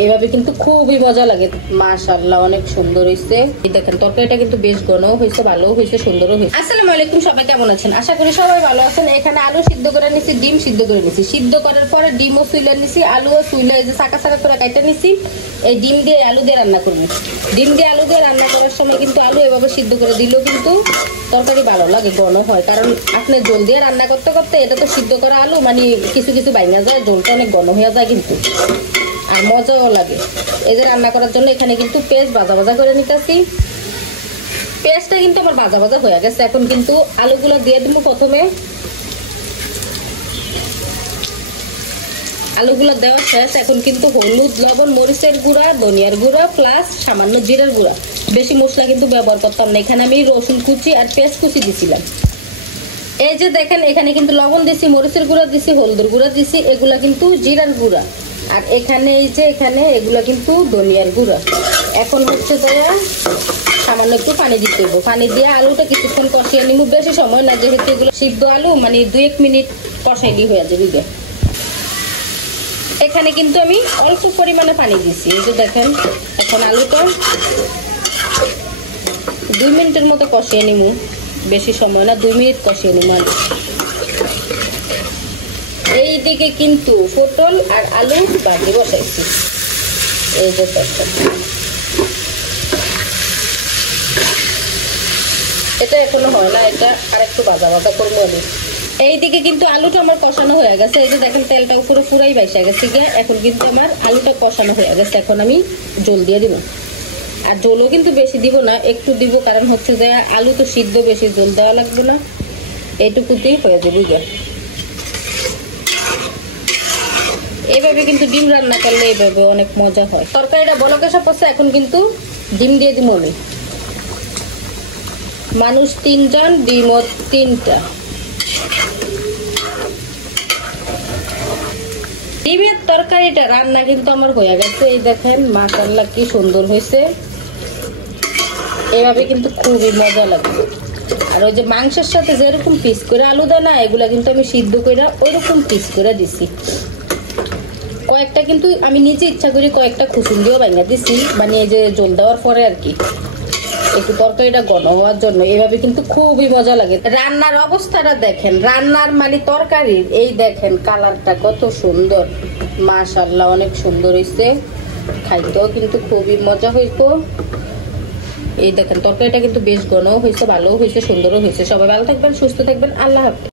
এইভাবে কিন্তু খুবই মজা লাগে। মাশাআল্লাহ অনেক সুন্দর হয়েছে। দেখেন তরকারিটা কিন্তু বেশ ঘন হয়েছে, ভালো হয়েছে, সুন্দরও হয়েছে। আসসালামু আলাইকুম, সবাই কেমন আছেন? আশা করি সবাই ভালো আছেন। এখানে আলু সিদ্ধ করে নিছি, ডিম সিদ্ধ করে নিছি। সিদ্ধ করার পরে ডিমও সুইলা নিছি, আলুও সুইলা এই যে সাকা সাকা করে কাটা নিছি। এই ডিম দিয়ে আলু দিয়ে রান্না করবি। ডিম দিয়ে আলু দিয়ে রান্না করার সময় কিন্তু আলু এভাবে সিদ্ধ করে দিলেও কিন্তু তরকারি ভালো লাগে, ঘন হয়। কারণ আপনি জল দিয়ে রান্না করতে করতে এটা তো সিদ্ধ করা আলু, মানে কিছু কিছু বাইনা যায়, জলটা অনেক ঘন হয়ে যায় কিন্তু, আর মজাও লাগে। এই যে রান্না করার জন্য এখানে কিন্তু পেঁয়াজ ভাজা ভাজা করে নিতেছি। পেঁয়াজটা কিন্তু আমার ভাজা ভাজা হয়ে গেছে। এখন কিন্তু আলুগুলো দিয়ে দিব। প্রথমে আলুগুলো দেওয়া শেষ। এখন কিন্তু হলুদ, লবণ, মরিচের গুঁড়া, ধনিয়ার গুঁড়া প্লাস সামান্য জিরের গুঁড়া, বেশি মশলা কিন্তু ব্যবহার করতাম না। এখানে আমি রসুন কুচি আর পেঁয়াজ কুচি দিছিলাম। এই যে দেখেন এখানে কিন্তু লবণ দিছি, মরিচের গুঁড়া দিছি, হলুদের গুঁড়া দিছি, এগুলা কিন্তু জিরার গুঁড়া। আর এখানে এই যে এখানে এগুলা কিন্তু ধনিয়ার গুঁড়া। এখন হচ্ছে দয়া সামান্য একটু পানি দিতে হবে। পানি দিয়ে আলুটা কিছুক্ষণ কষিয়ে নিব, বেশি সময় না, যেহেতু এগুলো সিদ্ধ আলু, মানে 2-1 মিনিট কষাইলেই হয়ে যাবে। এখানে কিন্তু আমি অল্প পরিমাণে পানি দিছি। এই যে দেখেন এখন আলুটা 2 মিনিটের মতো কষিয়ে নিব, বেশি সময় না, 2 মিনিট কষিয়ে নিব আলু। এইদিকে কিন্তু পটল আর আলু ভাজি বসাইছি। এই যে দেখেন এটা এখনো হয় না, এটা আরেকটু ভাজা ভাজা করবো আমি। এইদিকে কিন্তু আলুটা আমার কষানো হয়ে গেছে। এই যে দেখেন তেলটা উপরে পুরাই বাইসা গেছে গিয়া। এখন কিন্তু আমার আলুটা কষানো হয়ে গেছে। এখন আমি জল দিয়ে দিব। আর জলও কিন্তু বেশি দিব না, একটু দিব, কারণ হচ্ছে যে আলু তো সিদ্ধ, বেশি জল দেওয়া লাগবে না, এইটুকুতেই হয়ে যাবে গিয়া। এইভাবে কিন্তু ডিম রান্না করলে এইভাবে অনেক মজা হয়। তরকারিটা বলকে সব পড়ছে। এখন কিন্তু ডিম দিয়ে দিব আমি। মানুষ 3 জন, ডিমও 3টা। ডিমের তরকারিটা রান্না কিন্তু আমার হয়ে গেছে। এই দেখেন মাশাআল্লাহ কি সুন্দর হয়েছে। এইভাবে কিন্তু খুবই মজা লাগে। আর ওই যে মাংসের সাথে যেরকম পিস করে আলু দেয় না, এগুলা কিন্তু আমি সিদ্ধ করে ওইরকম পিস করে দিছি। কয়েকটা কিন্তু আমি নিজে ইচ্ছা করি কয়েকটা খুসুন দিয়েও ভাঙা দিছি, মানে এই যে জল দেওয়ার পরে আর কি, একটু তরকারিটা ঘন হওয়ার জন্য। এইভাবে কিন্তু খুবই মজা লাগে। রান্নার অবস্থাটা দেখেন, রান্নার মানে তরকারির এই দেখেন কালারটা কত সুন্দর। মাশাআল্লাহ অনেক সুন্দর হয়েছে, খাইতেও কিন্তু খুবই মজা হইতো। এই দেখেন তরকারিটা কিন্তু বেশ ঘনও হয়েছে, ভালোও হয়েছে, সুন্দরও হয়েছে। সবাই ভালো থাকবেন, সুস্থ থাকবেন, আল্লাহ হাফেজ।